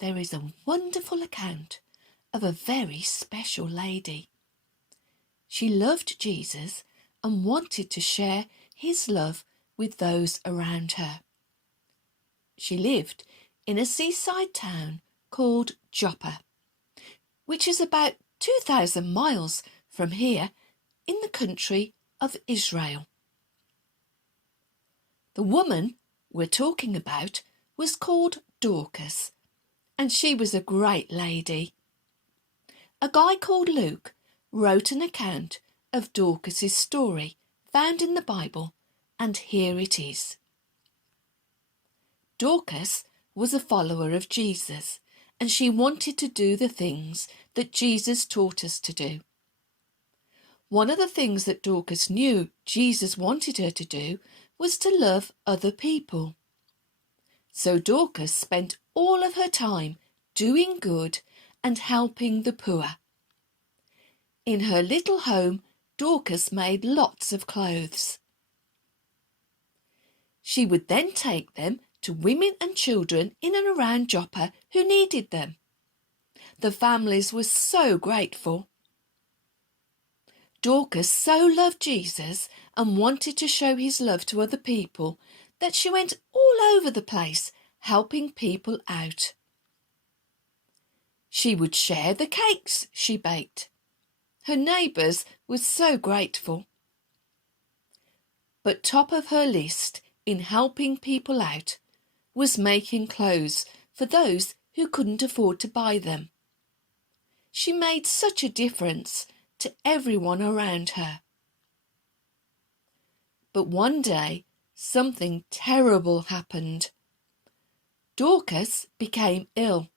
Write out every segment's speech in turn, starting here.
there is a wonderful account of a very special lady. She loved Jesus and wanted to share his love with those around her. She lived in a seaside town called Joppa, which is about 2,000 miles from here in the country of Israel. The woman we're talking about was called Dorcas, and she was a great lady. A guy called Luke wrote an account of Dorcas's story found in the Bible, and here it is. Dorcas was a follower of Jesus, and she wanted to do the things that Jesus taught us to do. One of the things that Dorcas knew Jesus wanted her to do was to love other people. So Dorcas spent all of her time doing good and helping the poor. In her little home, Dorcas made lots of clothes. She would then take them to women and children in and around Joppa who needed them. The families were so grateful. Dorcas so loved Jesus and wanted to show his love to other people that she went all over the place helping people out. She would share the cakes she baked. Her neighbours were so grateful. But top of her list in helping people out was making clothes for those who couldn't afford to buy them. She made such a difference to everyone around her. But one day, something terrible happened. Dorcas became ill,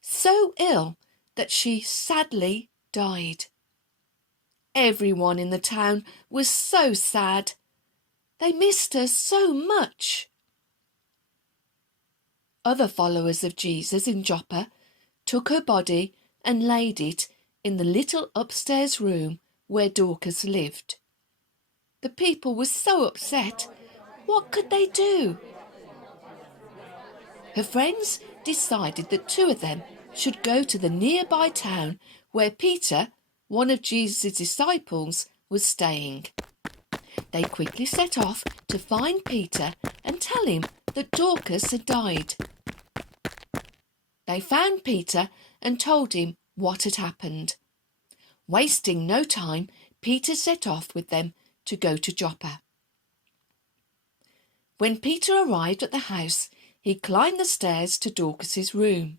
so ill that she sadly died. Everyone in the town was so sad. They missed her so much. Other followers of Jesus in Joppa took her body and laid it in the little upstairs room where Dorcas lived. The people were so upset. What could they do? Her friends decided that two of them should go to the nearby town where Peter, one of Jesus' disciples, was staying. They quickly set off to find Peter and tell him that Dorcas had died. They found Peter and told him what had happened. Wasting no time, Peter set off with them to go to Joppa. When Peter arrived at the house, he climbed the stairs to Dorcas's room.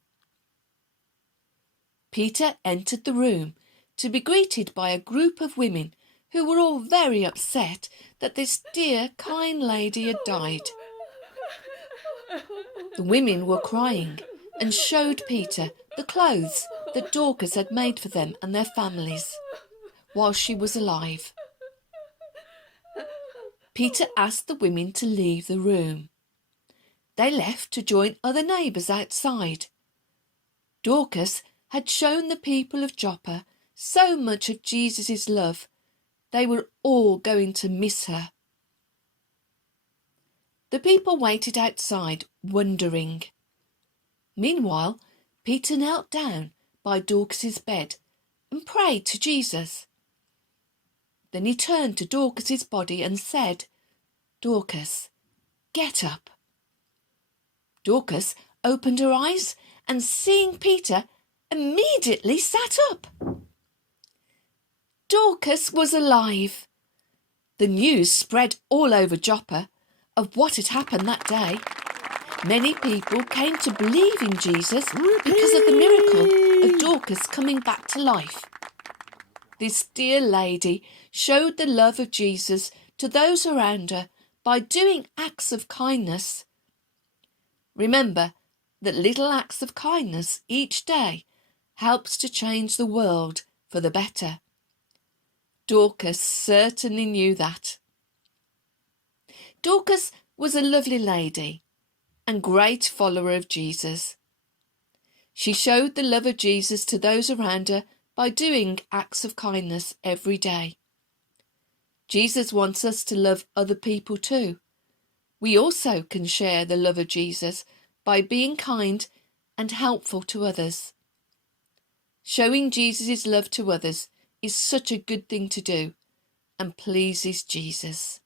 Peter entered the room to be greeted by a group of women who were all very upset that this dear, kind lady had died. The women were crying and showed Peter the clothes that Dorcas had made for them and their families while she was alive. Peter asked the women to leave the room. They left to join other neighbours outside. Dorcas had shown the people of Joppa so much of Jesus' love, they were all going to miss her. The people waited outside, wondering. Meanwhile, Peter knelt down by Dorcas's bed and prayed to Jesus. Then he turned to Dorcas's body and said, "Dorcas, get up." Dorcas opened her eyes and, seeing Peter, immediately sat up. Dorcas was alive. The news spread all over Joppa of what had happened that day. Many people came to believe in Jesus because of the miracle of Dorcas coming back to life. This dear lady showed the love of Jesus to those around her by doing acts of kindness. Remember that little acts of kindness each day helps to change the world for the better. Dorcas certainly knew that. Dorcas was a lovely lady and great follower of Jesus. She showed the love of Jesus to those around her by doing acts of kindness every day. Jesus wants us to love other people too. We also can share the love of Jesus by being kind and helpful to others. Showing Jesus' love to others is such a good thing to do and pleases Jesus.